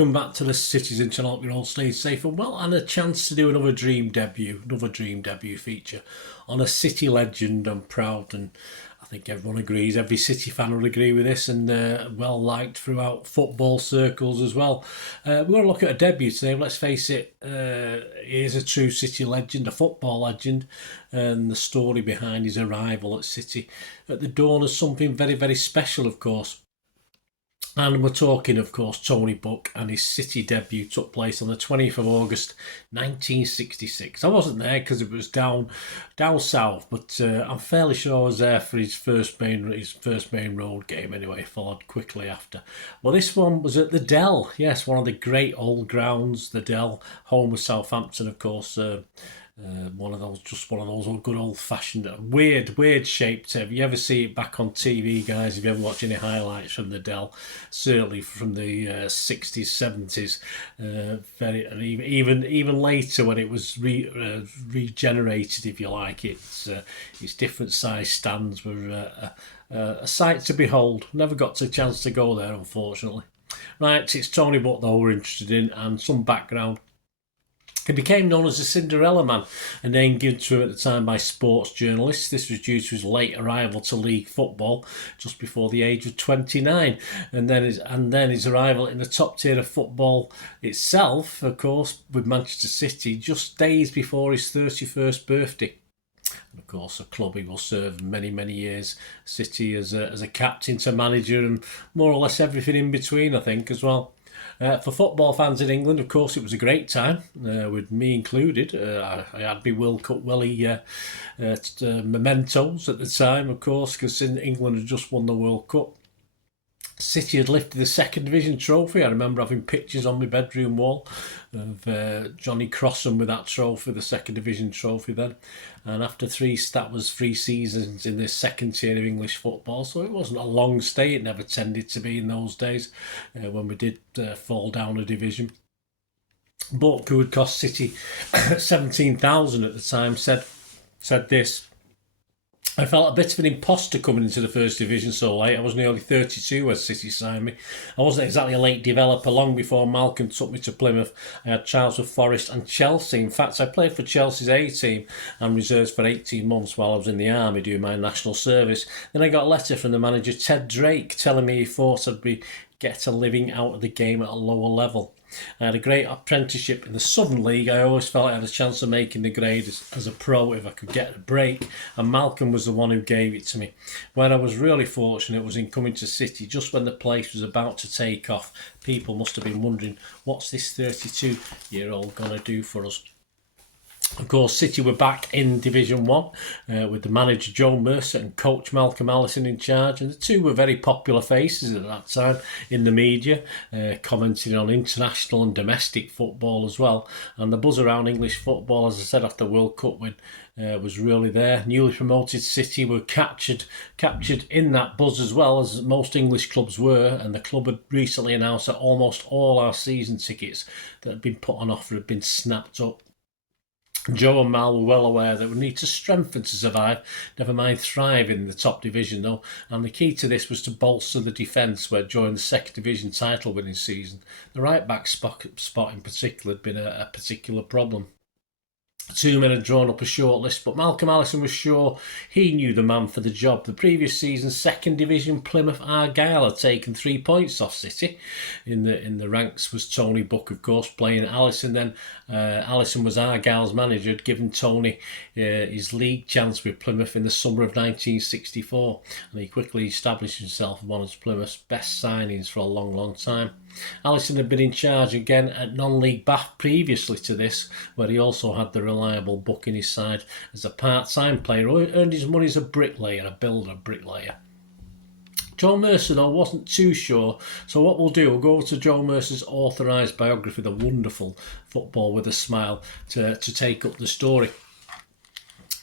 welcome back to the Citizen channel. Hope you're all staying safe and well, and a chance to do another dream debut feature on a City legend. I'm proud, and I think everyone agrees, every City fan will agree with this, and well liked throughout football circles as well. We're going to look at a debut today. Let's face it, he is a true City legend, a football legend, and the story behind his arrival at City at the dawn of something very, very special, of course. And we're talking, of course, Tony Buck, and his City debut took place on the 20th of August 1966. I wasn't there because it was down south, but I'm fairly sure I was there for his first main road game anyway, followed quickly after. Well, this one was at the Dell, yes, one of the great old grounds, the Dell, home of Southampton, of course. One of those good old-fashioned, weird shaped. If you ever see it back on TV, guys, if you ever watch any highlights from the Dell, certainly from the 60s, 70s, even later when it was regenerated, if you like, its different size stands were a sight to behold. Never got a chance to go there, unfortunately. Right, it's Tony Buck though we're interested in, and some background. He became known as the Cinderella Man, a name given to him at the time by sports journalists. This was due to his late arrival to league football, just before the age of 29, and then his arrival in the top tier of football itself, of course, with Manchester City, just days before his 31st birthday. And of course, a club he will serve many, many years. City as a captain to manager, and more or less everything in between, I think, as well. For football fans in England, of course, it was a great time, with me included. I had my World Cup Willie mementos at the time, of course, because England had just won the World Cup. City had lifted the second division trophy. I remember having pictures on my bedroom wall of Johnny Crossan with that trophy, the second division trophy then. And after three seasons in the second tier of English football, so it wasn't a long stay. It never tended to be in those days when we did fall down a division. Buck, who had cost City 17,000 at the time, said this: I felt a bit of an imposter coming into the first division so late. I was nearly 32 when City signed me. I wasn't exactly a late developer. Long before Malcolm took me to Plymouth, I had trials with Forest and Chelsea. In fact, I played for Chelsea's A team and reserves for 18 months while I was in the army doing my national service. Then I got a letter from the manager, Ted Drake, telling me he thought I'd get a living out of the game at a lower level. I had a great apprenticeship in the Southern League. I always felt I had a chance of making the grade as a pro if I could get a break, and Malcolm was the one who gave it to me. Where I was really fortunate was in coming to City just when the place was about to take off. People must have been wondering, what's this 32-year-old going to do for us? Of course, City were back in Division 1 with the manager Joe Mercer and coach Malcolm Allison in charge, and the two were very popular faces at that time in the media, commenting on international and domestic football as well. And the buzz around English football, as I said, after the World Cup win, was really there. Newly promoted City were captured in that buzz as well, as most English clubs were, and the club had recently announced that almost all our season tickets that had been put on offer had been snapped up. Joe and Mal were well aware that we need to strengthen to survive, never mind thrive in the top division though, and the key to this was to bolster the defence, where during the second division title winning season, the right back spot in particular had been a particular problem. Two men had drawn up a short list, but Malcolm Allison was sure he knew the man for the job. The previous season, second division Plymouth Argyle had taken 3 points off City. In the ranks was Tony Buck, of course, playing Allison. Then Allison was Argyle's manager, had given Tony his league chance with Plymouth in the summer of 1964, and he quickly established himself as one of Plymouth's best signings for a long, long time. Allison had been in charge again at non-league Bath previously to this, where he also had the reliable Buck in his side as a part-time player who earned his money as a bricklayer. Joe Mercer, though, wasn't too sure, so what we'll do, we'll go over to Joe Mercer's authorised biography, The Wonderful Football with a Smile, to take up the story.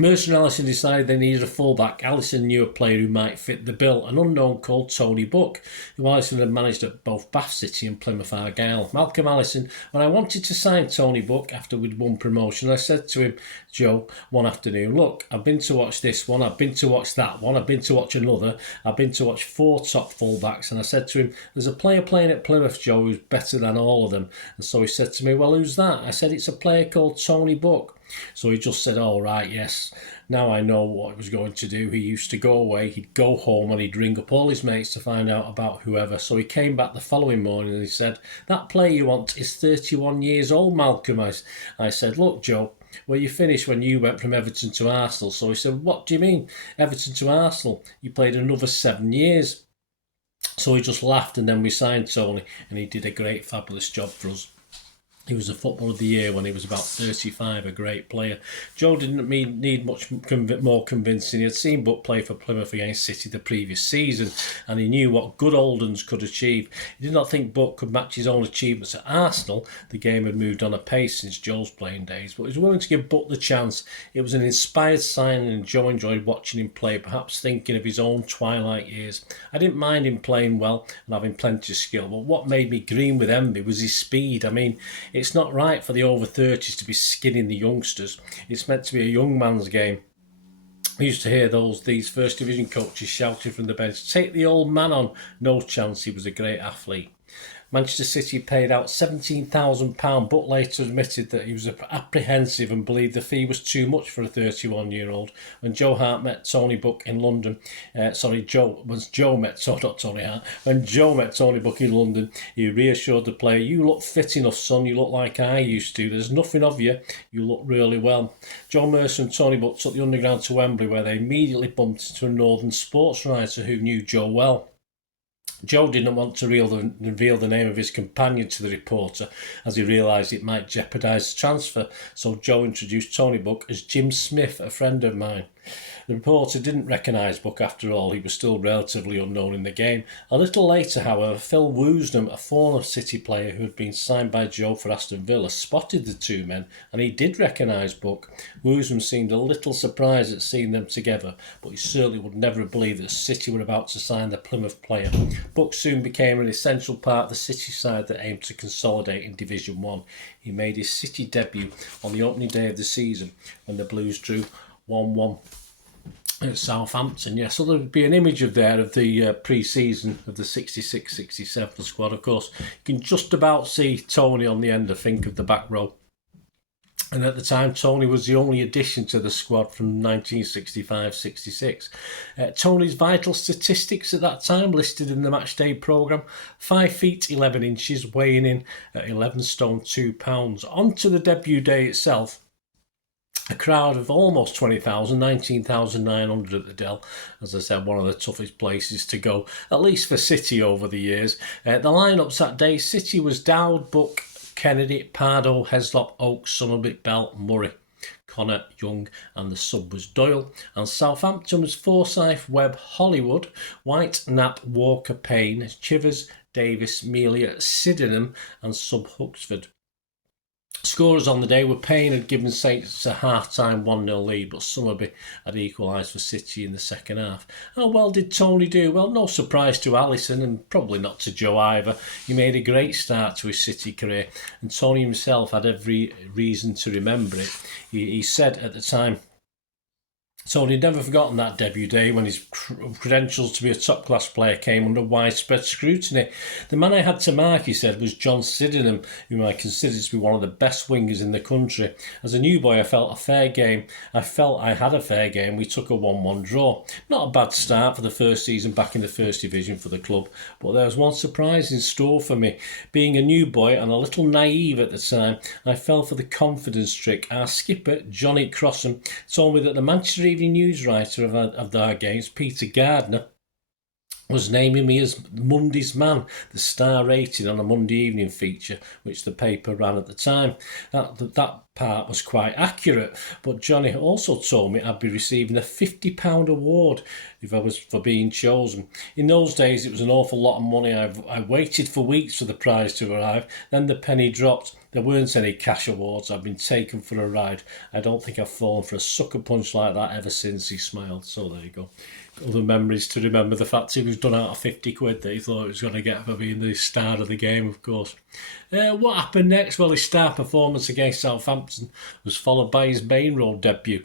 Mercer and Allison decided they needed a fullback. Allison knew a player who might fit the bill, an unknown called Tony Buck, who Allison had managed at both Bath City and Plymouth Argyle. Malcolm Allison, when I wanted to sign Tony Buck after we'd won promotion, I said to him, Joe, one afternoon, look, I've been to watch this one, I've been to watch that one, I've been to watch another, I've been to watch 4 top fullbacks, and I said to him, there's a player playing at Plymouth, Joe, who's better than all of them. And so he said to me, well, who's that? I said, it's a player called Tony Buck. So he just said, all right, yes. Now I know what he was going to do. He used to go away, he'd go home and he'd ring up all his mates to find out about whoever. So he came back the following morning and he said, that player you want is 31 years old, Malcolm. I said, look, Joe, well, you finished when you went from Everton to Arsenal. So he said, what do you mean, Everton to Arsenal? You played another 7 years. So he just laughed, and then we signed Tony, and he did a great, fabulous job for us. He was a Footballer of the Year when he was about 35, a great player. Joe didn't need much more convincing. He had seen Buck play for Plymouth against City the previous season, and he knew what good old uns could achieve. He did not think Buck could match his own achievements at Arsenal. The game had moved on apace since Joe's playing days, but he was willing to give Buck the chance. It was an inspired signing, and Joe enjoyed watching him play, perhaps thinking of his own twilight years. I didn't mind him playing well and having plenty of skill, but what made me green with envy was his speed. I mean, it's not right for the over 30s to be skinning the youngsters. It's meant to be a young man's game. We used to hear these First Division coaches shouting from the bench, take the old man on. No chance, he was a great athlete. Manchester City paid out £17,000, but later admitted that he was apprehensive and believed the fee was too much for a 31-year-old. When Joe Hart met Tony Buck in London, when Joe met Tony Buck in London, he reassured the player, you look fit enough, son, you look like I used to. There's nothing of you, you look really well. Joe Mercer and Tony Buck took the Underground to Wembley, where they immediately bumped into a Northern sports writer who knew Joe well. Joe didn't want to reveal the name of his companion to the reporter, as he realised it might jeopardise the transfer, so Joe introduced Tony Buck as Jim Smith, a friend of mine. The reporter didn't recognise Buck after all. He was still relatively unknown in the game. A little later, however, Phil Woosnam, a former City player who had been signed by Joe for Aston Villa, spotted the two men, and he did recognise Buck. Woosnam seemed a little surprised at seeing them together, but he certainly would never have believed that City were about to sign the Plymouth player. Buck soon became an essential part of the City side that aimed to consolidate in Division 1. He made his City debut on the opening day of the season when the Blues drew 1-1 at Southampton. Yeah, so there would be an image of the pre-season of the 66-67 squad. Of course, you can just about see Tony on the end, I think, of the back row. And at the time, Tony was the only addition to the squad from 1965-66. Tony's vital statistics at that time, listed in the matchday programme: 5 feet 11 inches, weighing in at 11 stone 2 pounds. On to the debut day itself. A crowd of almost 20,000, 19,900 at the Dell. As I said, one of the toughest places to go, at least for City over the years. The lineups that day: City was Dowd, Buck, Kennedy, Pardo, Heslop, Oakes, Somerville, Bell, Murray, Connor, Young, and the sub was Doyle. And Southampton was Forsyth, Webb, Hollywood, White, Knapp, Walker, Payne, Chivers, Davis, Melia, Sydenham, and sub Huxford. Scorers on the day were Payne had given Saints a half-time 1-0 lead, but Summerby had equalised for City in the second half. How well did Tony do? Well, no surprise to Allison, and probably not to Joe either. He made a great start to his City career, and Tony himself had every reason to remember it. He said at the time, Tony had never forgotten that debut day when his credentials to be a top-class player came under widespread scrutiny. The man I had to mark, he said, was John Sydenham, whom I considered to be one of the best wingers in the country. As a new boy, I felt I had a fair game. We took a 1-1 draw. Not a bad start for the first season back in the First Division for the club, but there was one surprise in store for me. Being a new boy and a little naive at the time, I fell for the confidence trick. Our skipper, Johnny Crossan, told me that the Manchester Evening News writer of our games, Peter Gardner, was naming me as Monday's man, the star rating on a Monday evening feature which the paper ran at the time. That part was quite accurate, but Johnny also told me I'd be receiving a £50 award if I was for being chosen. In those days it was an awful lot of money. I waited for weeks for the prize to arrive, then the penny dropped. There weren't any cash awards. I've been taken for a ride. I don't think I've fallen for a sucker punch like that ever since. He smiled. So there you go. Other memories to remember. The fact he was done out of 50 quid that he thought he was going to get for being the star of the game, of course. What happened next? Well, his star performance against Southampton was followed by his main road debut,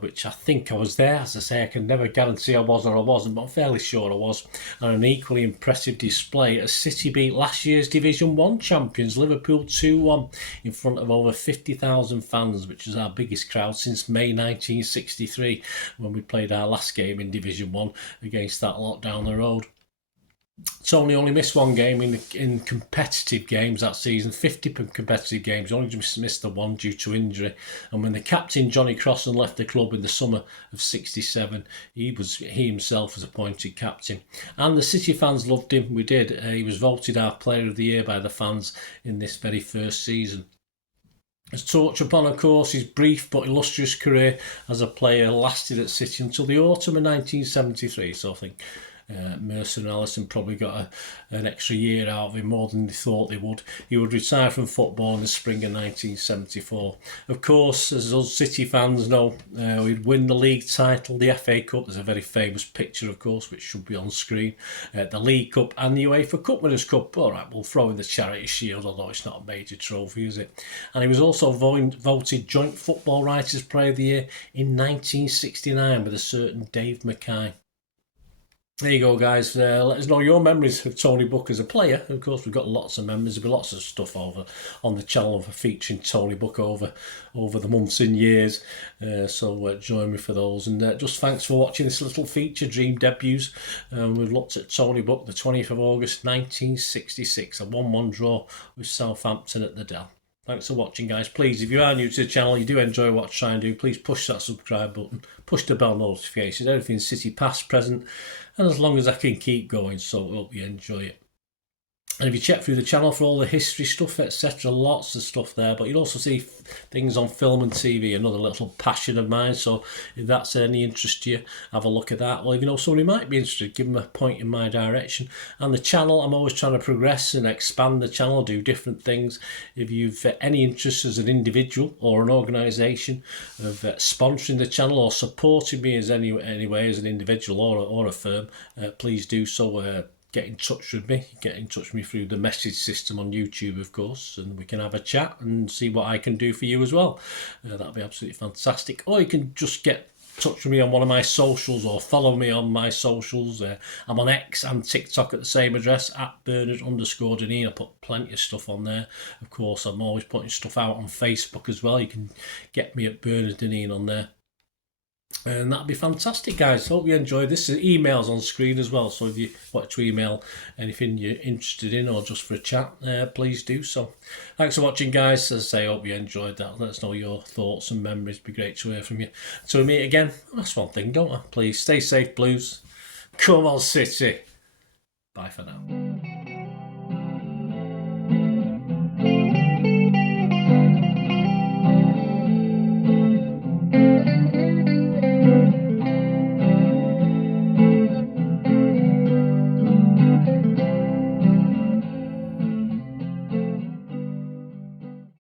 which I think I was there. As I say, I can never guarantee I was or I wasn't, but I'm fairly sure I was. And an equally impressive display as City beat last year's Division 1 champions Liverpool 2-1 in front of over 50,000 fans, which was our biggest crowd since May 1963 when we played our last game in Division 1 against that lot down the road. Tony only missed one game in competitive games that season, 50 competitive games. He only just missed the one due to injury. And when the captain Johnny Crossan left the club in the summer of '67, he himself was appointed captain. And the City fans loved him. We did. He was voted our Player of the Year by the fans in this very first season. As touch upon, of course, his brief but illustrious career as a player lasted at City until the autumn of 1973. So I think Mercer and Allison probably got an extra year out of him, more than they thought they would. He would retire from football in the spring of 1974. Of course, as us City fans know, we'd win the league title, the FA Cup. There's a very famous picture, of course, which should be on screen. The League Cup and the UEFA Cup Winners' Cup. All right, we'll throw in the Charity Shield, although it's not a major trophy, is it? And he was also voted Joint Football Writers Player of the Year in 1969 with a certain Dave Mackay. There you go, guys. Let us know your memories of Tony Book as a player. Of course, we've got lots of memories. There'll be lots of stuff over on the channel featuring Tony Book over the months and years. So join me for those. And just thanks for watching this little feature, Dream Debuts. We've looked at Tony Book, the 20th of August, 1966. A 1-1 draw with Southampton at the Dell. Thanks for watching, guys. Please, if you are new to the channel, you do enjoy what I try and do, please push that subscribe button, push the bell notifications, everything City past, present, and as long as I can keep going. So I hope you enjoy it. And if you check through the channel for all the history stuff, etc., lots of stuff there. But you'll also see things on film and TV, another little passion of mine. So if that's any interest to you, have a look at that. Well, if you know somebody might be interested, give them a point in my direction. And the channel, I'm always trying to progress and expand the channel, do different things. If you've any interest as an individual or an organisation of sponsoring the channel or supporting me as any way as an individual or a firm, please do so. Get in touch with me. Get in touch with me through the message system on YouTube, of course, and we can have a chat and see what I can do for you as well. That'd be absolutely fantastic. Or you can just get in touch with me on one of my socials or follow me on my socials. I'm on X and TikTok at the same address, @Bernard_Deneen. I put plenty of stuff on there. Of course, I'm always putting stuff out on Facebook as well. You can get me at Bernard Deneen on there. And that'd be fantastic, guys. Hope you enjoyed this. Emails on screen as well, so if you want to email anything you're interested in or just for a chat, please do so. Thanks for watching, guys. As I say, hope you enjoyed that. Let us know your thoughts and memories. It'd be great to hear from you. Until we meet again, that's one thing, don't I? Please stay safe, Blues. Come on, City. Bye for now.